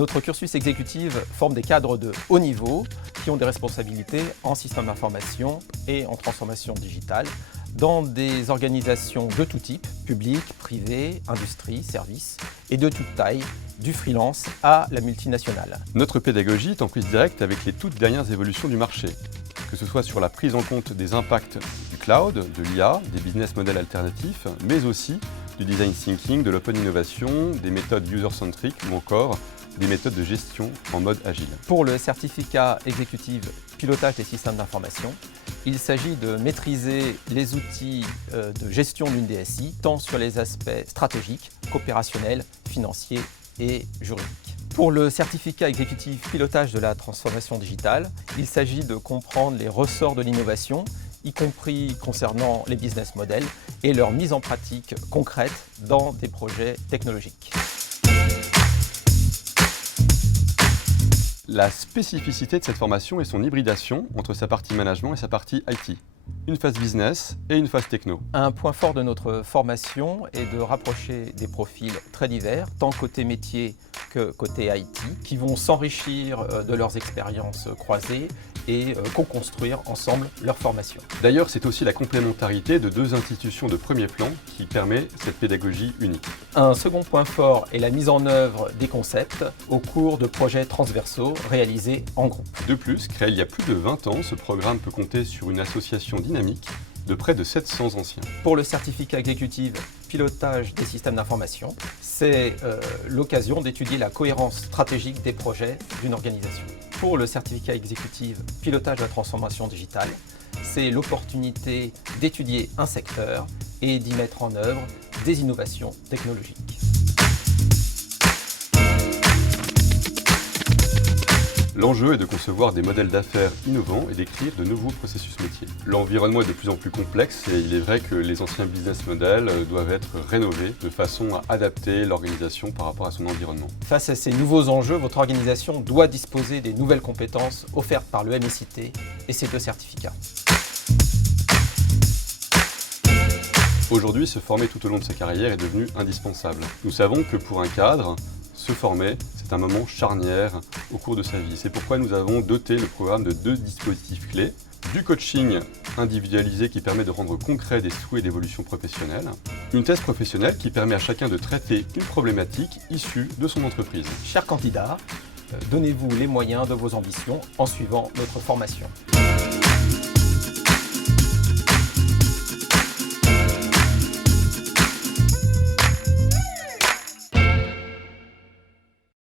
Notre cursus exécutif forme des cadres de haut niveau qui ont des responsabilités en système d'information et en transformation digitale dans des organisations de tout type, publiques, privées, industrie, services, et de toute taille, du freelance à la multinationale. Notre pédagogie est en prise directe avec les toutes dernières évolutions du marché, que ce soit sur la prise en compte des impacts du cloud, de l'IA, des business models alternatifs, mais aussi du design thinking, de l'open innovation, des méthodes user-centric ou encore des méthodes de gestion en mode agile. Pour le certificat exécutif pilotage des systèmes d'information, il s'agit de maîtriser les outils de gestion d'une DSI, tant sur les aspects stratégiques qu'opérationnels, financiers et juridiques. Pour le certificat exécutif pilotage de la transformation digitale, il s'agit de comprendre les ressorts de l'innovation, y compris concernant les business models et leur mise en pratique concrète dans des projets technologiques. La spécificité de cette formation est son hybridation entre sa partie management et sa partie IT. Une phase business et une phase techno. Un point fort de notre formation est de rapprocher des profils très divers, tant côté métier que côté IT, qui vont s'enrichir de leurs expériences croisées et co-construire ensemble leur formation. D'ailleurs, c'est aussi la complémentarité de deux institutions de premier plan qui permet cette pédagogie unique. Un second point fort est la mise en œuvre des concepts au cours de projets transversaux réalisés en groupe. De plus, créé il y a plus de 20 ans, ce programme peut compter sur une association dynamique de près de 700 anciens. Pour le certificat exécutif pilotage des systèmes d'information, c'est l'occasion d'étudier la cohérence stratégique des projets d'une organisation. Pour le certificat exécutif pilotage de la transformation digitale, c'est l'opportunité d'étudier un secteur et d'y mettre en œuvre des innovations technologiques. L'enjeu est de concevoir des modèles d'affaires innovants et d'écrire de nouveaux processus métiers. L'environnement est de plus en plus complexe et il est vrai que les anciens business models doivent être rénovés de façon à adapter l'organisation par rapport à son environnement. Face à ces nouveaux enjeux, votre organisation doit disposer des nouvelles compétences offertes par le MSIT et ses deux certificats. Aujourd'hui, se former tout au long de sa carrière est devenu indispensable. Nous savons que pour un cadre, se former, c'est un moment charnière au cours de sa vie. C'est pourquoi nous avons doté le programme de deux dispositifs clés. Du coaching individualisé qui permet de rendre concret des souhaits d'évolution professionnelle. Une thèse professionnelle qui permet à chacun de traiter une problématique issue de son entreprise. Chers candidats, donnez-vous les moyens de vos ambitions en suivant notre formation.